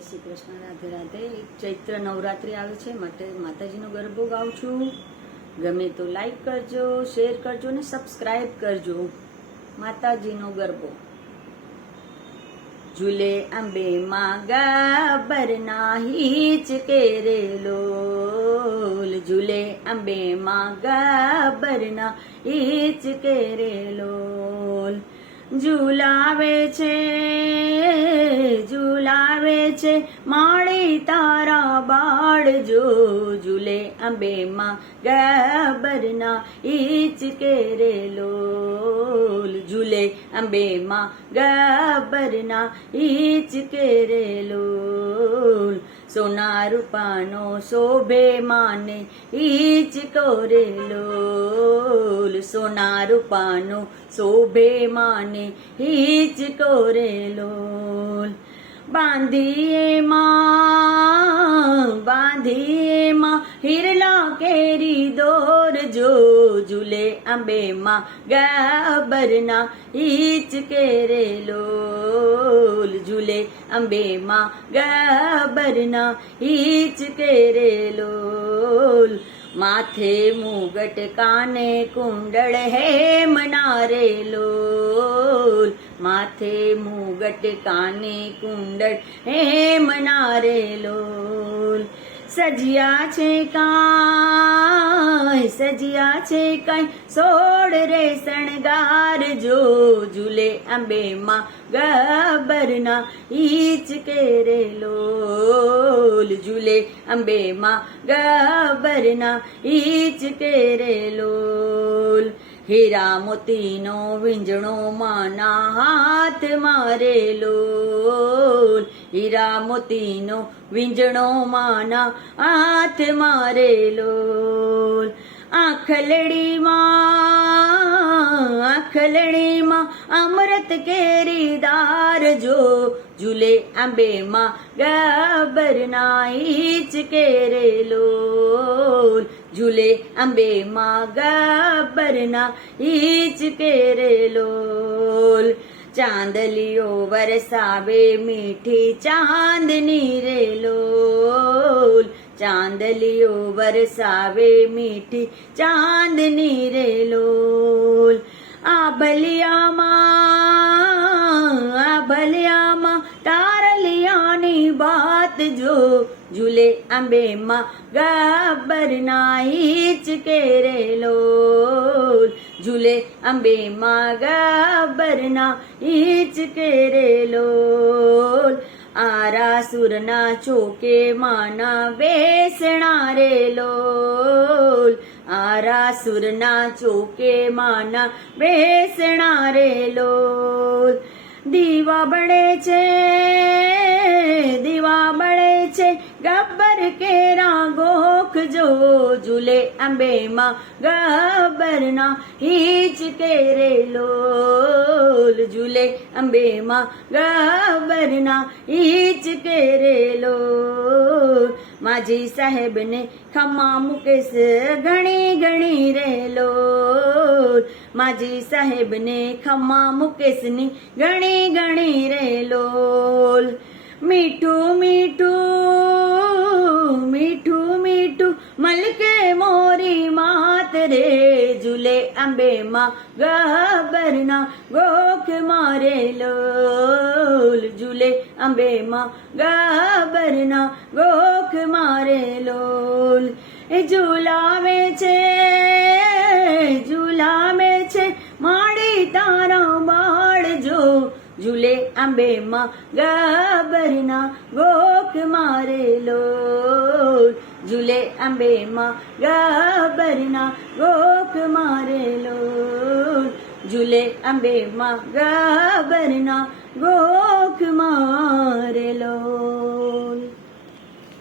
શ્રી કૃષ્ણ, રાધે રાધે. ચૈત્ર નવરાત્રિ આવે છે, માટે માતાજીનો ગરબો ગાઉં છું. ગમે તો લાઈક કરજો શેર કરજો ને સબસ્ક્રાઈબ કરજો. માતાજીનો ગરબો. ઝૂલે અંબે માં ગાબર નાહી ચકે રે લોલ. ઝૂલે અંબે માં ગાબર નાહી ચકે રે લોલ. ઝુલાવે છે ઝુલાવે છે. માળી તારા બાળ જો ઝૂલે અંબે માં ગબરના ઈચ કેરેલો ઝૂલે અંબે માં ગબરના ઈચ કેરેલો સોના રૂપાનો શોભે માને ઈચ કોરેલો સોના રૂપાનો શોભે માને ઈચ કોરેલો બાંધીએ માં માં હિરલા કેરી દોર જો ઝૂલે અંબે માં ગબરના ઈચ કેરે લોલ ઝૂલે અંબે માં ગબરના ઈચ કેરે લોલ માથે મુગટ કાને કુંડળ હે મનારે લોલ માથે મુગટ કાને કુંડળ હે મનારે લોલ સજિયા છે કાંઈ, સજિયા છે કાંઈ. સોળ રે શણગાર જો ઝૂલે અંબે માં ગબરના. ઈચ કે રે લોલ ઝૂલે અંબે માં ગબરના. ઈચ કે રે લોલ. હીરા મોતીનો વીંજણો માના હાથ મારે લોલ. હીરા મોતીનો વીંજણો માના હાથ મારેલો. આખલડીમાં આખલડીમાં અમૃત કેરીદાર જો ઝૂલે આંબેમાં ગબર નાઈચ કેરેલો. ઝૂલે આંબેમાં ગબરના ઈચ કેરે લોલ ચાંદલીઓ વરસાવે મીઠી ચાંદની રે લોલ. ચાંદલીઓ વરસાવે મીઠી ચાંદની રે લોલ. આ ભલિયામાં આ ભલિયામાં તારલિયાની વાત જો ઝૂલે આંબેમાં. ગબરના ઈચ કેરે ઝૂલે અંબેમાં ગબરના ઈચ કેરે આરા સુરના ચોકે માના બેસણા રે લોલ આરાસુરના ચોકે માના બેસણા રે લોલ દીવા બળે છે દીવા બળે છે ગબ્બર કે ગોખ જો ઝૂલે અંબેમાં ગબ્બરના હીચ કેરે લોલ. ઝૂલે અંબેમાં ગબ્બરના હીચ કેરે લોલ. માજી સાહેબને ખમા મુકેશ ઘણી ઘણી રે લોલ. માજી સાહેબને ખમા મુકેશની ઘણી ઘણી રે લોલ. મીઠું મીઠું રે ઝૂલે અંબેમાં ગબરના ગોખ મારે લોલ. ઝૂલે અંબેમાં ગબરના ગોખ મારે લોલ. એ ઝુલાવે છે ઝુલાવે છે માડી તારા બાળ જો. ઝૂલે અંબેમાં ગબરના ગોખ મારે લોલ. ઝૂલે આંબેમાં ગબરના ગોખ મારે લોલ ઝૂલે આંબેમાં ગબરના ગોખ મારે લોલ